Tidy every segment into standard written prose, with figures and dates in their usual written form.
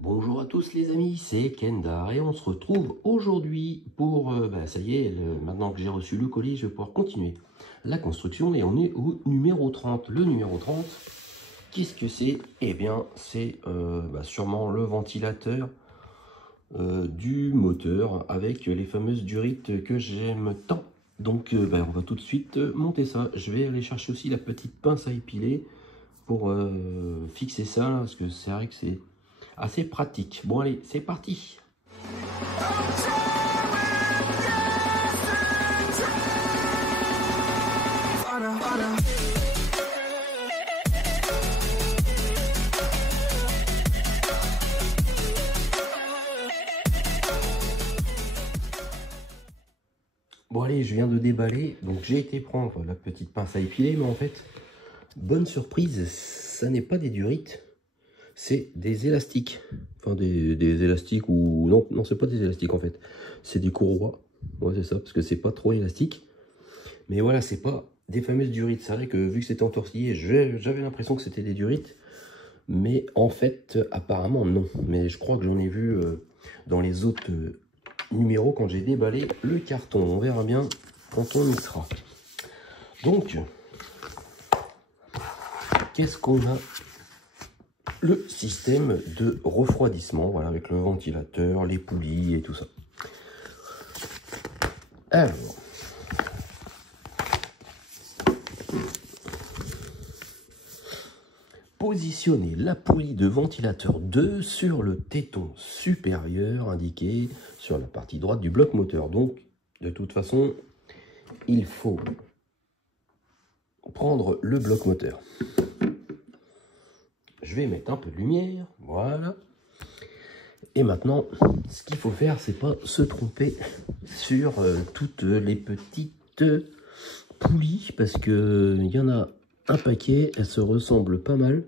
Bonjour à tous les amis, c'est Kendar et on se retrouve aujourd'hui pour, ça y est, maintenant que j'ai reçu le colis, je vais pouvoir continuer la construction et on est au numéro 30. Le numéro 30, qu'est-ce que c'est? Eh bien, c'est sûrement le ventilateur du moteur avec les fameuses durites que j'aime tant. Donc, on va tout de suite monter ça. Je vais aller chercher aussi la petite pince à épiler pour fixer ça, là, parce que c'est vrai que c'est assez pratique. Bon allez, c'est parti. Bon allez, je viens de déballer, donc j'ai été prendre la petite pince à épiler, mais en fait, bonne surprise, ça n'est pas des durites, c'est des élastiques. Enfin des élastiques ou... Non, c'est pas des élastiques en fait, c'est des courroies. Ouais, c'est ça, parce que c'est pas trop élastique. Mais voilà, c'est pas des fameuses durites. C'est vrai que vu que c'était entortillé, j'avais l'impression que c'était des durites. Mais en fait, apparemment non. Mais je crois que j'en ai vu dans les autres numéros quand j'ai déballé le carton. On verra bien quand on y sera. Donc, qu'est-ce qu'on a? Le système de refroidissement, voilà, avec le ventilateur, les poulies et tout ça. Alors, positionnez la poulie de ventilateur 2 sur le téton supérieur indiqué sur la partie droite du bloc moteur. Donc, de toute façon, il faut prendre le bloc moteur. Je vais mettre un peu de lumière, voilà. Et maintenant, ce qu'il faut faire, c'est pas se tromper sur toutes les petites poulies, parce que il y en a un paquet, elles se ressemblent pas mal.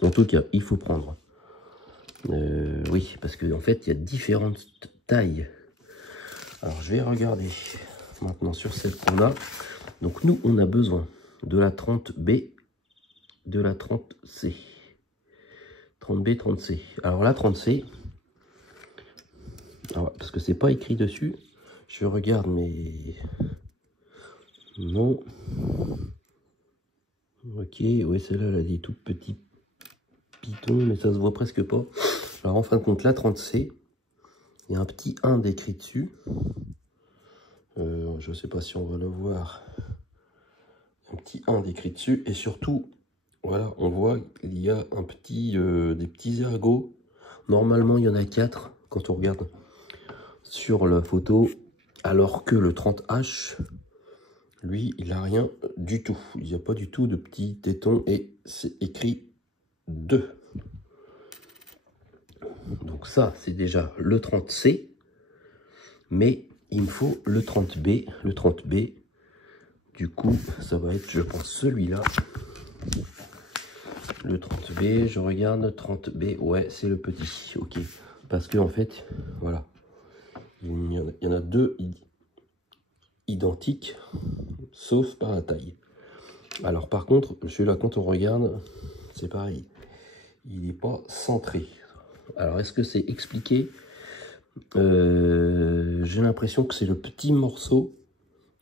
En tout cas, il faut prendre. Oui, parce qu'en fait, il y a différentes tailles. Alors, je vais regarder maintenant sur celle qu'on a. Donc, nous, on a besoin de la 30B, de la 30C. 30B, 30C. Alors, la 30C, alors, parce que c'est pas écrit dessus, je regarde, mais non. Ok, oui, celle-là, elle a des tout petits pitons, mais ça se voit presque pas. Alors, en fin de compte, la 30C, il y a un petit 1 décrit dessus. Je ne sais pas si on va le voir. Un petit 1 décrit dessus. Et surtout, voilà, on voit qu'il y a un petit, des petits ergots. Normalement, il y en a 4 quand on regarde sur la photo. Alors que le 30H, lui, il n'a rien du tout. Il n'y a pas du tout de petits tétons et c'est écrit 2. Donc ça, c'est déjà le 30C. Mais il me faut le 30B. Le 30B, du coup, ça va être, je pense, celui-là. Le 30B, je regarde, 30B, ouais, c'est le petit. Ok, parce que en fait, voilà. Il y en a deux identiques, sauf par la taille. Alors par contre, celui-là, quand on regarde, c'est pareil. Il n'est pas centré. Alors, est-ce que c'est expliqué? J'ai l'impression que c'est le petit morceau,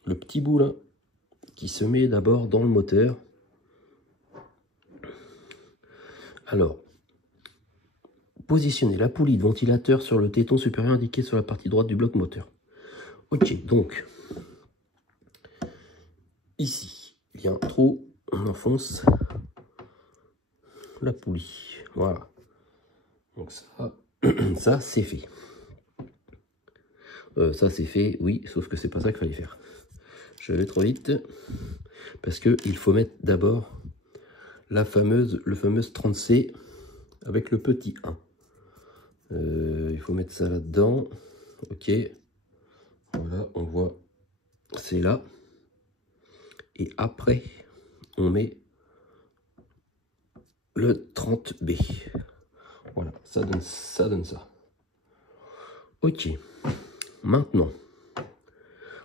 le petit bout là, qui se met d'abord dans le moteur. Alors, positionnez la poulie de ventilateur sur le téton supérieur indiqué sur la partie droite du bloc moteur. Ok, donc, ici, il y a un trou, on enfonce la poulie. Voilà. Donc ça, ça c'est fait. Ça c'est fait, oui, sauf que c'est pas ça qu'il fallait faire. Je vais trop vite, parce qu'il faut mettre d'abord le fameuse 30C avec le petit 1. Il faut mettre ça là-dedans. Ok. Voilà, on voit, c'est là. Et après, on met le 30B. Voilà, ça donne ça. Ok. Maintenant,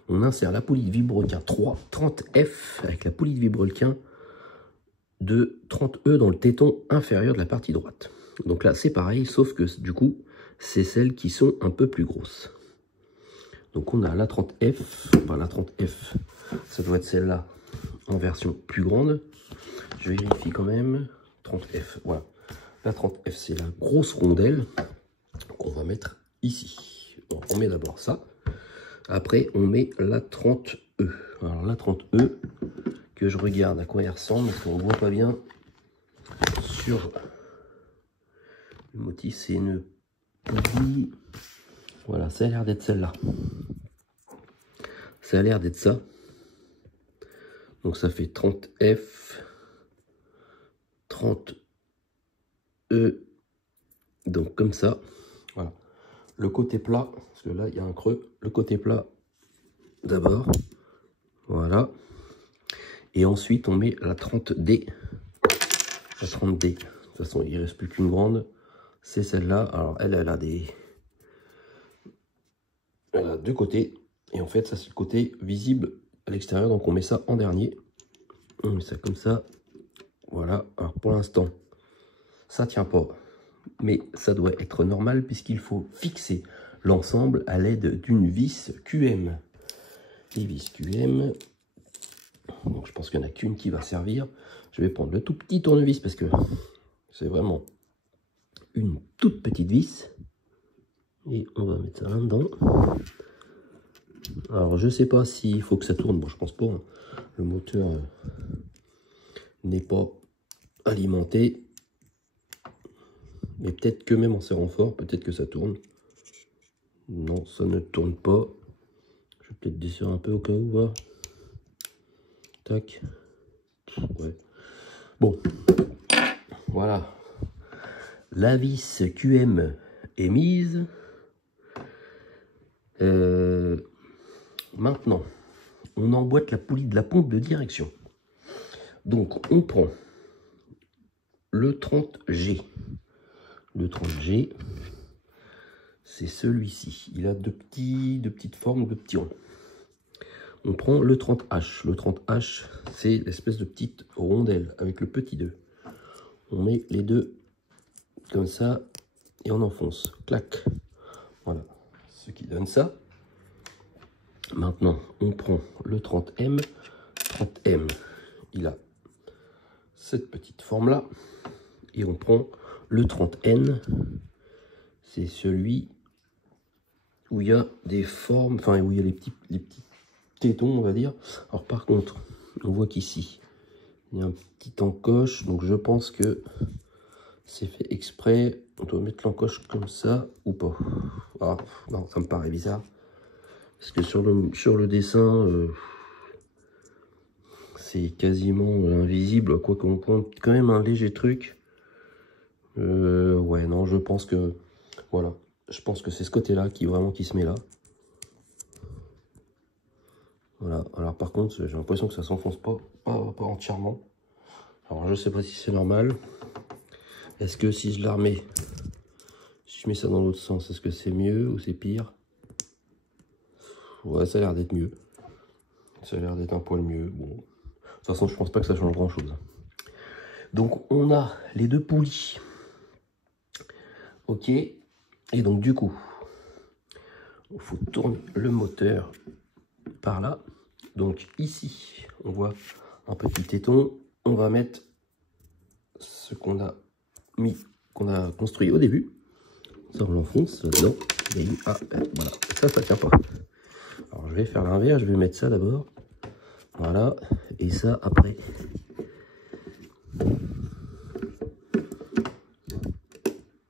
on insère la poulie de vibroquin 30F avec la poulie de vibroquin de 30E dans le téton inférieur de la partie droite. Donc là, c'est pareil, sauf que du coup, c'est celles qui sont un peu plus grosses. Donc on a la 30F, enfin la 30F, ça doit être celle-là en version plus grande. Je vérifie quand même. 30F, voilà. La 30F, c'est la grosse rondelle qu'on va mettre ici. Bon, on met d'abord ça. Après, on met la 30E. Alors la 30E, que je regarde à quoi elle ressemble, parce qu'on ne voit pas bien sur le motif. C'est une poulie. Voilà, ça a l'air d'être celle-là. Ça a l'air d'être ça. Donc ça fait 30F, 30E. Donc comme ça. Voilà. Le côté plat, parce que là il y a un creux. Le côté plat d'abord. Voilà. Et ensuite on met la 30D. La 30D. De toute façon il ne reste plus qu'une grande. C'est celle-là. Alors elle a des... Elle a deux côtés. Et en fait ça c'est le côté visible à l'extérieur. Donc on met ça en dernier. On met ça comme ça. Voilà. Alors pour l'instant ça tient pas. Mais ça doit être normal puisqu'il faut fixer l'ensemble à l'aide d'une vis QM. Les vis QM. Donc je pense qu'il n'y en a qu'une qui va servir. Je vais prendre le tout petit tournevis parce que c'est vraiment une toute petite vis. Et on va mettre ça là-dedans. Alors je sais pas s'il faut que ça tourne. Bon, je pense pas. Hein. Le moteur n'est pas alimenté. Mais peut-être que même en serrant fort, peut-être que ça tourne. Non, ça ne tourne pas. Je vais peut-être desserrer un peu au cas où. Voilà. Tac. Ouais. Bon. Voilà. La vis QM est mise. Maintenant, on emboîte la poulie de la pompe de direction. Donc, on prend le 30G. Le 30G, c'est celui-ci. Il a deux petites formes, deux petits ronds. On prend le 30H. Le 30H, c'est l'espèce de petite rondelle avec le petit 2. On met les deux comme ça et on enfonce. Clac. Voilà. Ce qui donne ça. Maintenant, on prend le 30M. 30M, il a cette petite forme-là. Et on prend le 30N. C'est celui où il y a des formes, enfin où il y a les petits tétons, on va dire. Alors par contre, on voit qu'ici, il y a un petit encoche. Donc je pense que c'est fait exprès. On doit mettre l'encoche comme ça ou pas. Ah, non, ça me paraît bizarre. Parce que sur le dessin, c'est quasiment invisible. Quoi qu'on compte quand même un léger truc. Ouais, non, je pense que... Voilà. Je pense que c'est ce côté-là qui se met là. Voilà. Alors par contre, j'ai l'impression que ça s'enfonce pas entièrement. Alors je sais pas si c'est normal. Est-ce que si je la remets, si je mets ça dans l'autre sens, est-ce que c'est mieux ou c'est pire? Ouais, ça a l'air d'être mieux. Ça a l'air d'être un poil mieux. Bon. De toute façon, je pense pas que ça change grand-chose. Donc on a les deux poulies. Ok. Et donc du coup, il faut tourner le moteur par là. Donc ici, on voit un petit téton. On va mettre ce qu'on a mis, qu'on a construit au début. Ça, on l'enfonce là-dedans. Ah, voilà, ça tient pas. Alors je vais faire l'inverse, je vais mettre ça d'abord. Voilà, et ça après.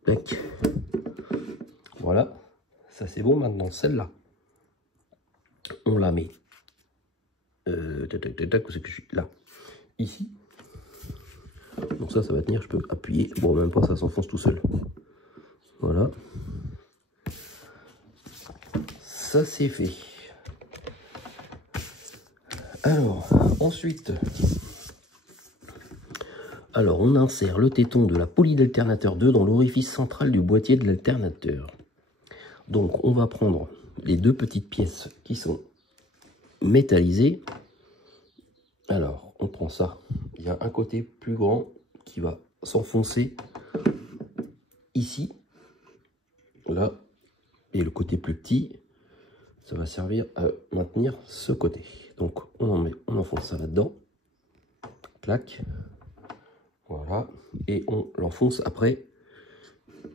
Tac. Voilà, ça c'est bon. Maintenant celle-là, on la met. Tac, où c'est que je suis là? Ici. Donc ça va tenir, je peux appuyer. Bon, même pas, ça s'enfonce tout seul. Voilà. Ça c'est fait. Alors, ensuite, on insère le téton de la poulie d'alternateur 2 dans l'orifice central du boîtier de l'alternateur. Donc, on va prendre les deux petites pièces qui sont métallisées. Alors, on prend ça. Il y a un côté plus grand qui va s'enfoncer ici, là, et le côté plus petit, ça va servir à maintenir ce côté. Donc on enfonce ça là-dedans, clac, voilà, et on l'enfonce après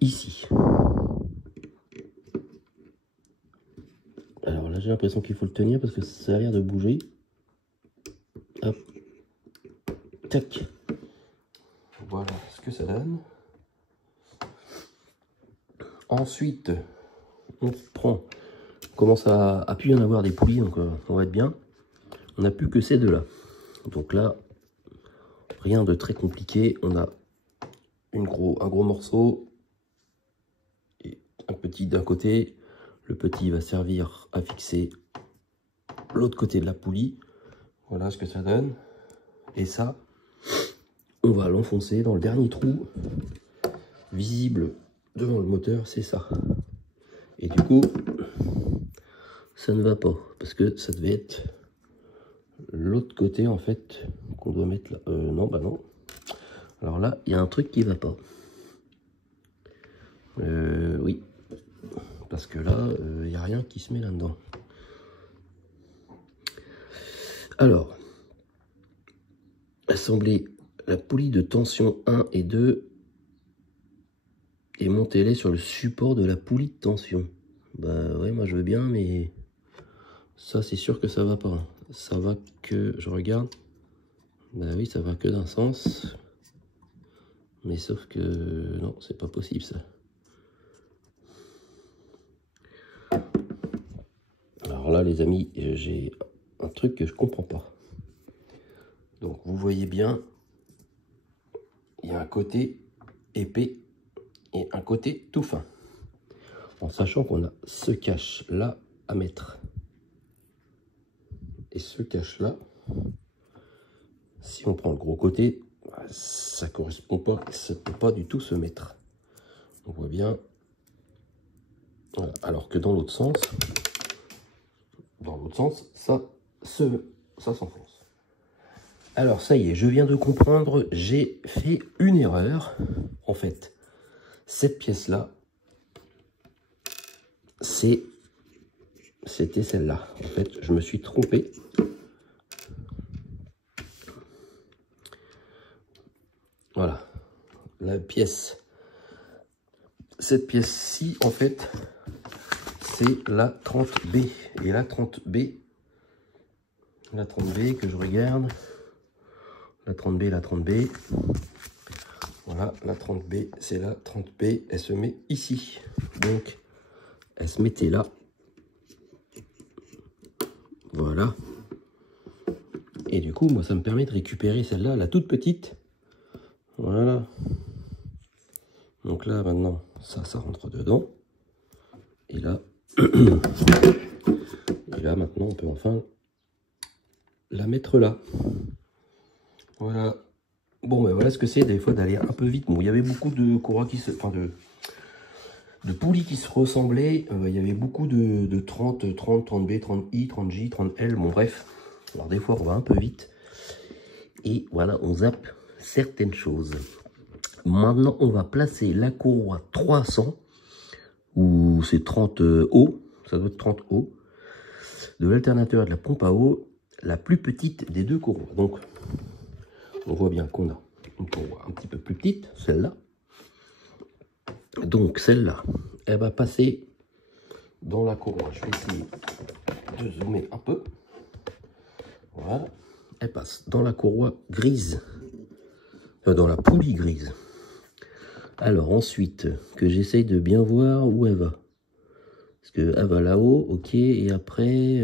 ici. Alors là j'ai l'impression qu'il faut le tenir parce que ça a l'air de bouger. Hop, tac, voilà ce que ça donne. Ensuite, on prend, on commence à plus y en avoir des poulies, donc on va être bien. On n'a plus que ces deux là. Donc là, rien de très compliqué. On a un gros morceau et un petit d'un côté. Le petit va servir à fixer l'autre côté de la poulie. Voilà ce que ça donne. Et ça, on va l'enfoncer dans le dernier trou visible devant le moteur, c'est ça. Et du coup, ça ne va pas parce que ça devait être l'autre côté en fait qu'on doit mettre là. Non, bah non. Alors là, il y a un truc qui va pas. Oui. Parce que là, il n'y a rien qui se met là-dedans. Alors, assemblez la poulie de tension 1 et 2 et montez-les sur le support de la poulie de tension. Bah ouais, moi je veux bien, mais ça c'est sûr que ça va pas. Ça va que, je regarde, bah oui, ça va que d'un sens. Mais sauf que, non, c'est pas possible ça. Alors là les amis, j'ai un truc que je comprends pas. Donc vous voyez bien, il y a un côté épais et un côté tout fin. En sachant qu'on a ce cache là à mettre. Et ce cache là, si on prend le gros côté, ça correspond pas, ça ne peut pas du tout se mettre. On voit bien. Voilà. Alors que dans l'autre sens, ça s'enfonce. Alors ça y est, je viens de comprendre, j'ai fait une erreur. En fait, cette pièce-là, c'était celle-là. En fait, je me suis trompé. Voilà, la pièce. Cette pièce-ci, en fait, c'est la 30B. Et la 30B que je regarde, la 30B, voilà, la 30B, c'est la 30B, elle se met ici. Donc, elle se mettait là. Voilà. Et du coup, moi, ça me permet de récupérer celle-là, la toute petite. Voilà. Donc là, maintenant, ça rentre dedans. Et là, maintenant, on peut enfin la mettre là. Voilà. Bon, ben voilà ce que c'est des fois d'aller un peu vite. Bon, il y avait beaucoup de courroies qui se... Enfin, de poulies qui se ressemblaient. Il y avait beaucoup de 30, 30B, 30I, 30J, 30L. Bon, bref. Alors, des fois, on va un peu vite. Et voilà, on zappe certaines choses. Maintenant, on va placer la courroie 300, ou c'est 30 O, ça doit être 30 O, de l'alternateur de la pompe à eau, la plus petite des deux courroies. Donc, on voit bien qu'on a une courroie un petit peu plus petite, celle-là. Donc, celle-là, elle va passer dans la courroie. Je vais essayer de zoomer un peu. Voilà. Elle passe dans la courroie grise, dans la poulie grise. Alors ensuite, que j'essaye de bien voir où elle va. Parce qu'elle va là-haut, ok, et après,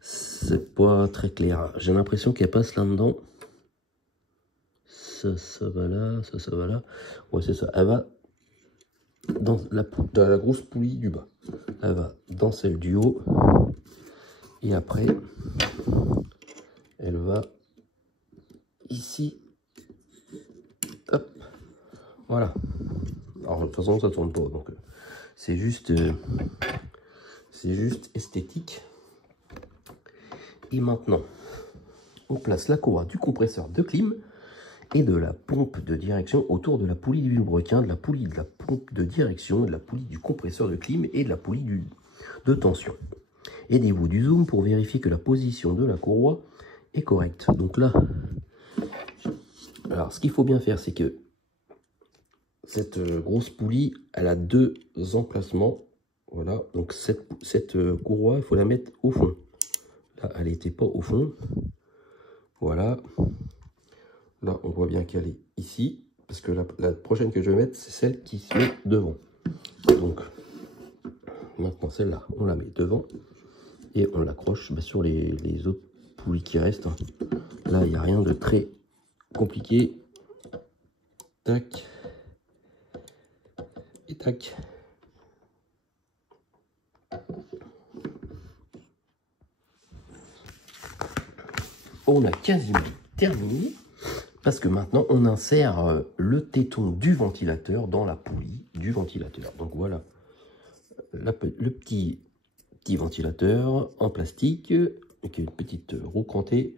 c'est pas très clair. J'ai l'impression qu'elle passe là-dedans. Ça va là, ça va là. Ouais, c'est ça. Elle va dans la grosse poulie du bas. Elle va dans celle du haut. Et après, elle va ici. Hop. Voilà. Alors, de toute façon, ça tourne pas. Donc, c'est juste esthétique. Et maintenant, on place la courroie du compresseur de clim. et de la pompe de direction autour de la poulie du vilebrequin, de la poulie de la pompe de direction, de la poulie du compresseur de clim et de la poulie de tension. Aidez-vous du zoom pour vérifier que la position de la courroie est correcte. Donc là, alors ce qu'il faut bien faire, c'est que cette grosse poulie, elle a 2 emplacements. Voilà, donc cette courroie, il faut la mettre au fond. Là, elle n'était pas au fond. Voilà. Là, on voit bien qu'elle est ici. Parce que la prochaine que je vais mettre, c'est celle qui se met devant. Donc, maintenant, celle-là, on la met devant. Et on l'accroche sur les autres poulies qui restent. Là, il n'y a rien de très compliqué. Tac. Et tac. On a quasiment terminé. Parce que maintenant, on insère le téton du ventilateur dans la poulie du ventilateur. Donc voilà, le petit ventilateur en plastique, avec une petite roue crantée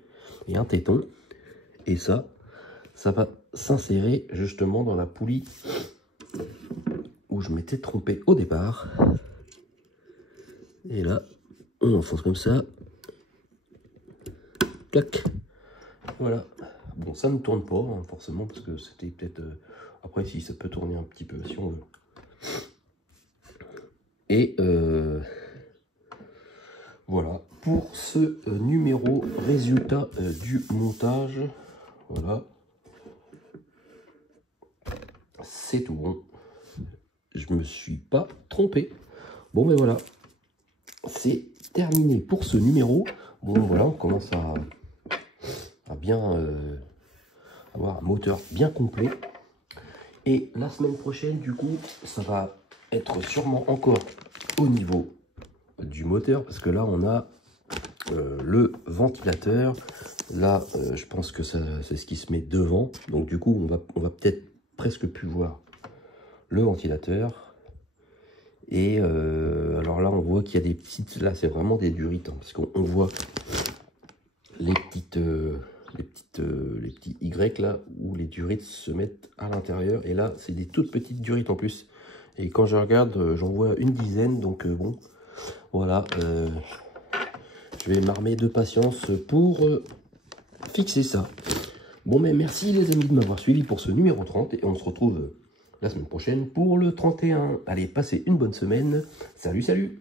et un téton. Et ça va s'insérer justement dans la poulie où je m'étais trompé au départ. Et là, on enfonce comme ça. Clac. Voilà. Bon, ça ne tourne pas, hein, forcément, parce que c'était peut-être... après, si, ça peut tourner un petit peu, si on veut. Et voilà, pour ce numéro résultat du montage, voilà. C'est tout bon. Je me suis pas trompé. Bon, mais voilà. C'est terminé pour ce numéro. Bon, voilà, on commence à bien... avoir un moteur bien complet. Et la semaine prochaine, du coup, ça va être sûrement encore au niveau du moteur, parce que là, on a le ventilateur. Là, je pense que c'est ce qui se met devant. Donc, du coup, on va peut-être presque plus voir le ventilateur. Et alors là, on voit qu'il y a des petites... Là, c'est vraiment des durites, hein, parce qu'on voit les petits Y là où les durites se mettent à l'intérieur, et là c'est des toutes petites durites en plus, et quand je regarde j'en vois une dizaine. Donc bon, voilà, je vais m'armer de patience pour fixer ça. Bon, mais merci les amis de m'avoir suivi pour ce numéro 30, et on se retrouve la semaine prochaine pour le 31. Allez, passez une bonne semaine. Salut, salut.